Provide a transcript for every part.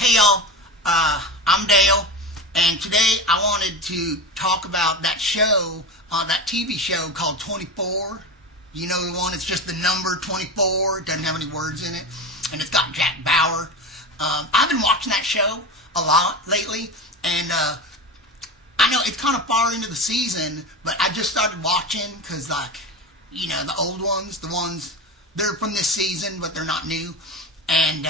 Hey y'all, I'm Dale, and today I wanted to talk about that show, that TV show called 24. You know the one, it's just the number 24, it doesn't have any words in it, and it's got Jack Bauer. I've been watching that show a lot lately, and I know it's kind of far into the season, but I just started watching because, the old ones, they're from this season, but they're not new, and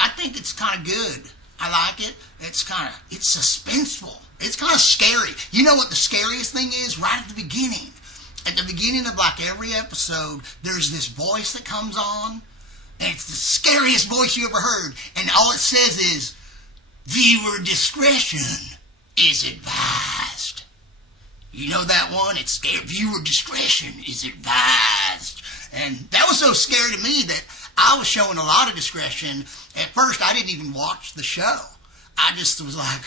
I think it's kind of good. I like it. It's suspenseful. It's kind of scary. You know what the scariest thing is? Right at the beginning. At the beginning of every episode, there's this voice that comes on, and it's the scariest voice you ever heard. And all it says is, "Viewer discretion is advised." You know that one? It's scary. Viewer discretion is advised. And that was so scary to me that I was showing a lot of discretion. At first, I didn't even watch the show. I just was like,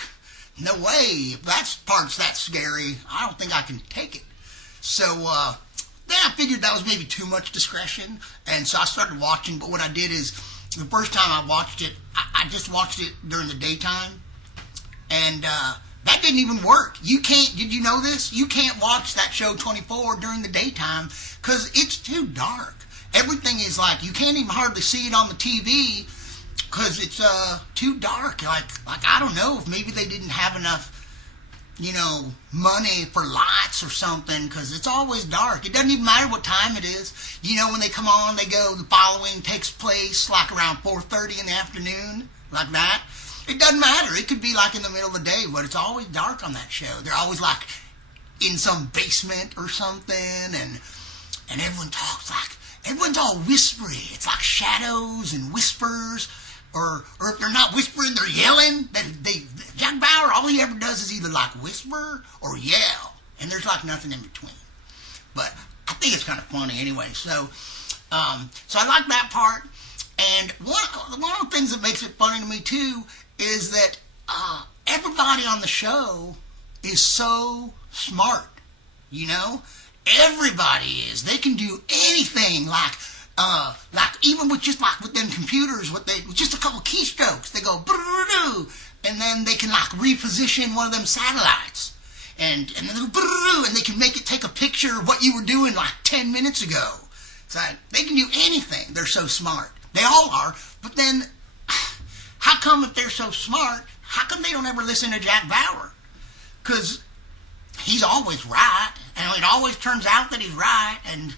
no way. If that part's that scary, I don't think I can take it. So then I figured that was maybe too much discretion. And so I started watching. But what I did is, the first time I watched it, I just watched it during the daytime. And that didn't even work. Did you know this? You can't watch that show 24 during the daytime because it's too dark. Everything is you can't even hardly see it on the TV because it's too dark. I don't know if maybe they didn't have enough, money for lights or something, because it's always dark. It doesn't even matter what time it is. When they come on, they go, the following takes place around 4:30 in the afternoon, like that. It doesn't matter. It could be in the middle of the day, but it's always dark on that show. They're always in some basement or something, and everyone talks everyone's all whispery. It's like shadows and whispers, or if they're not whispering, they're yelling. Jack Bauer, all he ever does is either whisper or yell, and there's nothing in between. But I think it's kind of funny anyway. So I like that part. And one of the things that makes it funny to me too is that everybody on the show is so smart. Everybody is. They can do anything. Even with with them computers, with just a couple keystrokes, they go and then they can reposition one of them satellites, and then they go and they can make it take a picture of what you were doing 10 minutes ago. It's they can do anything. They're so smart. They all are. But then, how come if they're so smart, how come they don't ever listen to Jack Bauer? Because he's always right, and it always turns out that he's right, and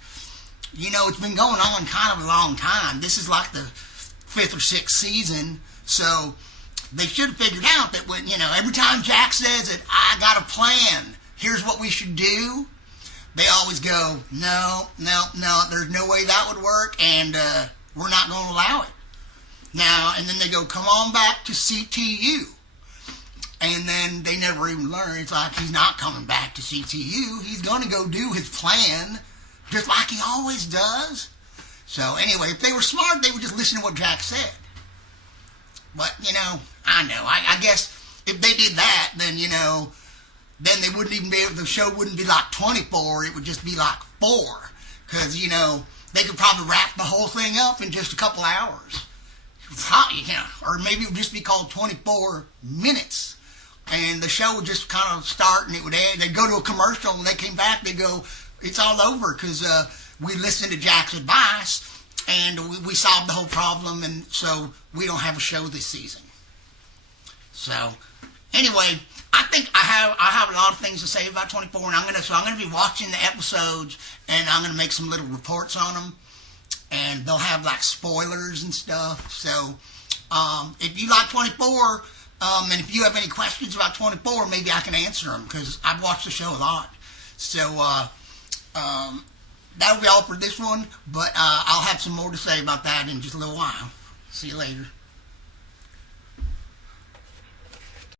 it's been going on kind of a long time. This is the 5th or 6th season, so they should have figured out that when, every time Jack says that I got a plan, here's what we should do, they always go, no, there's no way that would work, and we're not going to allow it. Now, and then they go, come on back to CTU. And then they never even learn. It's he's not coming back to CTU. He's going to go do his plan, just like he always does. So anyway, if they were smart, they would just listen to what Jack said. But, I know. I guess if they did that, then, then they wouldn't even be able, the show wouldn't be 24. It would just be 4. Because, they could probably wrap the whole thing up in just a couple hours. Or maybe it would just be called 24 minutes. And the show would just kind of start, and it would end. They'd go to a commercial, and when they came back, they'd go, it's all over, because we listened to Jack's advice, and we solved the whole problem, and so we don't have a show this season. So, anyway, I think I have a lot of things to say about 24, and I'm gonna be watching the episodes, and I'm gonna make some little reports on them, and they'll have spoilers and stuff. So, if you like 24. And if you have any questions about 24, maybe I can answer them, because I've watched the show a lot. So that'll be all for this one, but I'll have some more to say about that in just a little while. See you later.